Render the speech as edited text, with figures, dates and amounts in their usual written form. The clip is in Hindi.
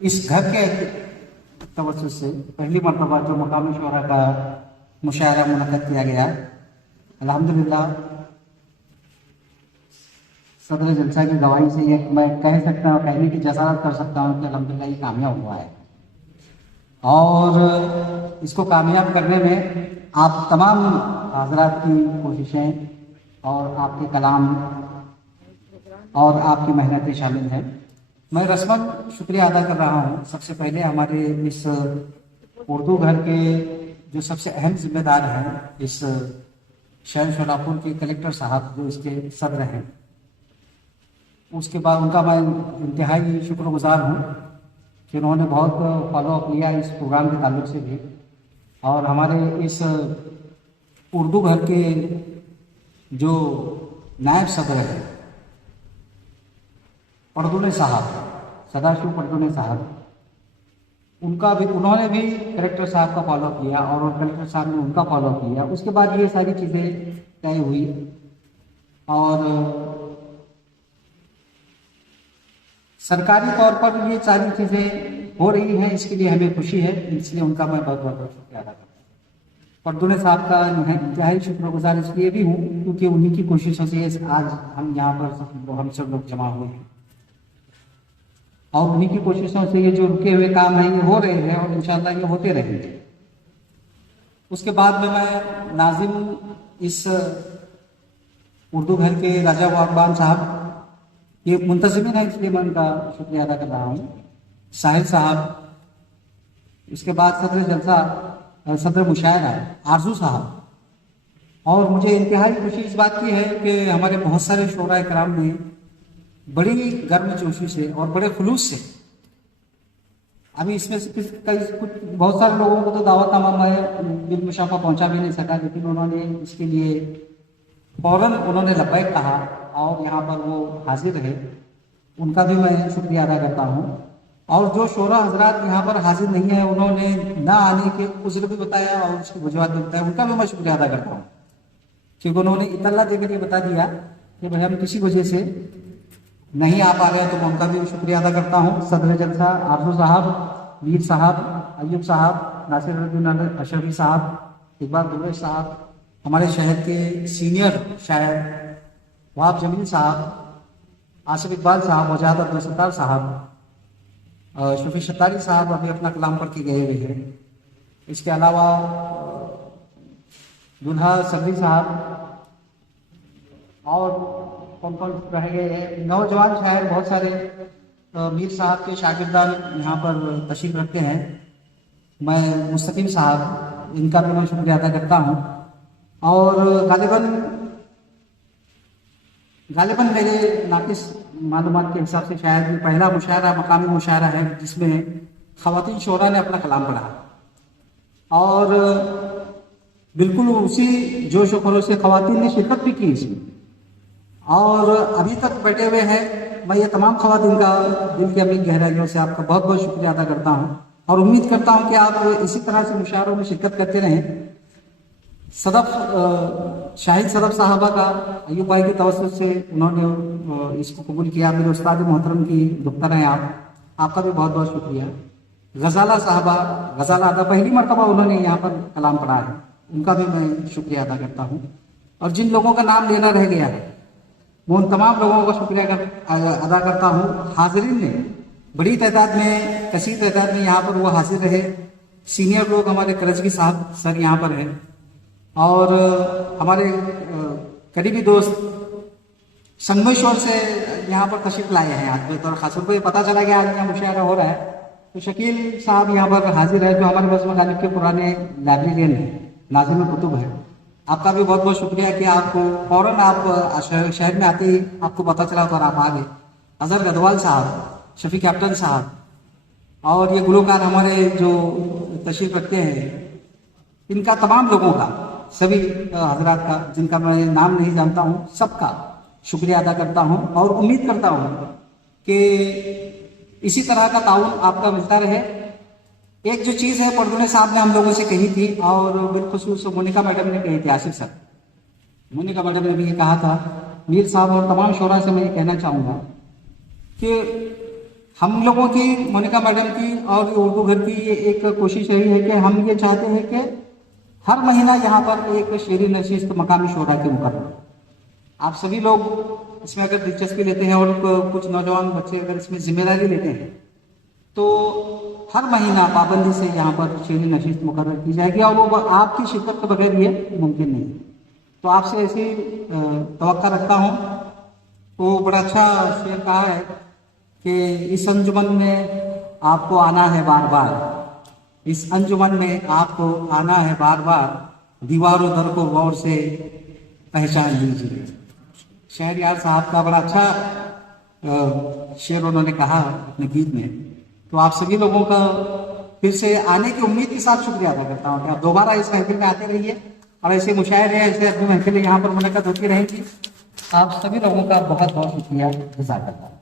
इस घर के तवज्जुह से पहली मरतबा जो मकामी शोरा का मुशायरा मुनक़्क़द किया गया, अल्हम्दुलिल्लाह सदर जलसा की गवाही से ये मैं कह सकता हूँ, कहने की जसारत कर सकता हूँ कि अल्हम्दुलिल्लाह ये कामयाब हुआ है। और इसको कामयाब करने में आप तमाम हजरात की कोशिशें और आपके कलाम और आपकी मेहनतें शामिल हैं। मैं रस्मन शुक्रिया अदा कर रहा हूँ। सबसे पहले हमारे इस उर्दू घर के जो सबसे अहम जिम्मेदार हैं, इस शहर शोलापुर के कलेक्टर साहब जो इसके सदर हैं, उसके बाद उनका मैं इंतहाई शुक्रगुजार हूँ कि उन्होंने बहुत फॉलो अप किया इस प्रोग्राम के ताल्लुक से भी। और हमारे इस उर्दू घर के जो नायब सदर हैं पड़दुने साहब, सदाशिव पड़दुने साहब, उन्होंने भी कलेक्टर साहब का फॉलो किया और कलेक्टर साहब ने उनका फॉलो किया। उसके बाद ये सारी चीज़ें तय हुई और सरकारी तौर पर ये सारी चीज़ें हो रही हैं, इसके लिए हमें खुशी है। इसलिए उनका मैं बहुत बहुत शुक्रिया अदा करता हूँ। पड़दुने साहब का इंतहाई शुक्रगुजार इसलिए भी हूँ क्योंकि उन्हीं की कोशिशों से आज हम यहाँ पर हम सब लोग जमा हुए हैं और उन्हीं की कोशिशों से ये जो रुके हुए काम हैं ये हो रहे हैं और इंशाअल्लाह ये होते रहेंगे। उसके बाद में मैं नाजिम इस उर्दू घर के राजा वाकबान साहब, ये मुंतज़िमीन है इसलिए मैं उनका शुक्रिया अदा कर रहा हूँ, साहिल साहब, इसके बाद सदर जलसा सदर मुशायरा आरजू साहब। और मुझे इंतहाई खुशी इस बात की है कि हमारे बहुत सारे शोरा कराम ने बड़ी गर्मजोशी से और बड़े खुलूस से, अभी इसमें से कुछ बहुत सारे लोगों को तो दावत बिल मुशाफा पहुंचा भी नहीं सका, लेकिन उन्होंने इसके लिए फौरन उन्होंने लब्बैक कहा और यहाँ पर वो हाजिर रहे। उनका भी मैं शुक्रिया अदा करता हूँ। और जो शोरा हजरात यहाँ पर हाजिर नहीं है, उन्होंने ना आने के उज़्र भी बताया और उसकी वजूहत भी बताया, उनका भी मैं शुक्रिया अदा करता हूँ क्योंकि उन्होंने इतला देकर ये बता दिया कि भाई हम किसी वजह से नहीं आ पा रहे हैं, तो मैं उनका भी शुक्रिया अदा करता हूँ। सदर जलसा आरजू साहब, मीर साहब, अयूब साहब, नासिरुद्दीन अशरफी साहब, इकबाल दुबे साहब, हमारे शहर के सीनियर शायर वहाब जमील साहब, आसिफ इकबाल साहब, वजाद अब्दुल सत्तार साहब, शफी शतारी साहब अभी अपना कलाम पढ़ के गए हुए हैं। इसके अलावा दुल्हा सब्री साहब और कौन कौन रह गए हैं, नौजवान शायर बहुत सारे मीर साहब के शागिर्दान यहाँ पर तशरीफ रखते हैं। मैं मुस्तकीम साहब, इनका भी मैं शुक्रिया अदा करता हूँ। और गालिबन मेरे नाकिस मालूमात के हिसाब से शायद ये पहला मुशायरा मकामी मुशायरा है जिसमें ख़वातीन शोरा ने अपना कलाम पढ़ा और बिल्कुल उसी जोश और खरोश से ख़वातीन ने शिरकत भी की इसमें और अभी तक बैठे हुए हैं। मैं ये तमाम ख़वातीन का दिल की अमीर गहराइयों से आपका बहुत बहुत शुक्रिया अदा करता हूँ और उम्मीद करता हूँ कि आप इसी तरह से मुशायरों में शिरकत करते रहें। शाहिद सदफ साहबा का अयूब भाई की तवज्जुह से उन्होंने इसको कबूल किया। मेरे उस्ताद मोहतरम की दुख्तर हैं आप, आपका भी बहुत बहुत शुक्रिया। गजाला साहबा, गजाला अदा पहली मरतबा उन्होंने यहाँ पर कलाम पढ़ा है, उनका भी मैं शुक्रिया अदा करता हूँ। और जिन लोगों का नाम लेना रह गया है वो उन तमाम लोगों का शुक्रिया अदा करता हूँ। हाजिरीन ने बड़ी तादाद में, कसीर तादाद में यहाँ पर वो हाजिर रहे। सीनियर लोग हमारे करजगी साहब सर यहाँ पर हैं और हमारे करीबी दोस्त संगमेश्वर से यहाँ पर तशरीफ लाए हैं आज और खासतौर पर पता चला कि आज यहाँ मुशायरा हो रहा है, तो शकील साहब यहाँ पर हाजिर है जो हमारे बज़्म गालिब के पुराने लाइब्रेरियन हैं, नाज़िम कुतुब है। आपका भी बहुत बहुत शुक्रिया कि आपको फौरन आप शहर में आते ही आपको पता चला और आप आ गए। अजहर गदवाल साहब, शफी कैप्टन साहब और ये गुलकार हमारे जो तशरीफ रखते हैं, इनका तमाम लोगों का, सभी हजरात का जिनका मैं नाम नहीं जानता हूँ, सबका शुक्रिया अदा करता हूँ और उम्मीद करता हूँ कि इसी तरह का ताउन आपका मिलता रहे। एक जो चीज़ है पड़दुने साहब ने हम लोगों से कही थी और बिलखुसूस मोनिका मैडम ने कही थी, आसिफ सर, मोनिका मैडम ने भी ये कहा था, मीर साहब और तमाम शोरा से मैं ये कहना चाहूँगा कि हम लोगों की, मोनिका मैडम की और उर्दू घर की ये एक कोशिश यही है कि हम ये चाहते हैं कि हर महीना यहाँ पर एक शेरी नशिस्त मकामी शोरा के मुकर्रर, आप सभी लोग इसमें अगर दिलचस्पी लेते हैं और कुछ नौजवान बच्चे अगर इसमें जिम्मेदारी लेते हैं तो हर महीना पाबंदी से यहाँ पर शेरी नशिस्त मुकर्रर की जाएगी और वो आपकी शिरकत के बगैर ये मुमकिन नहीं। तो आपसे ऐसी तवक्का रखता हूँ। तो बड़ा अच्छा शेर कहा है कि इस अंजुमन में आपको आना है बार बार, इस अंजुमन में आपको आना है बार बार, दीवारों दर को गौर से पहचान लीजिए। शहरयार साहब का बड़ा अच्छा शेर उन्होंने कहा अपने गीत में। तो आप सभी लोगों का फिर से आने की उम्मीद के साथ शुक्रिया अदा करता हूँ कि आप दोबारा इस महफिल में आते रहिए और ऐसे मुशायरे ऐसे अपनी महफिलें यहाँ पर मुनक़्क़द होती रहेंगी। आप सभी लोगों का बहुत बहुत शुक्रिया गुज़ार करता हूँ।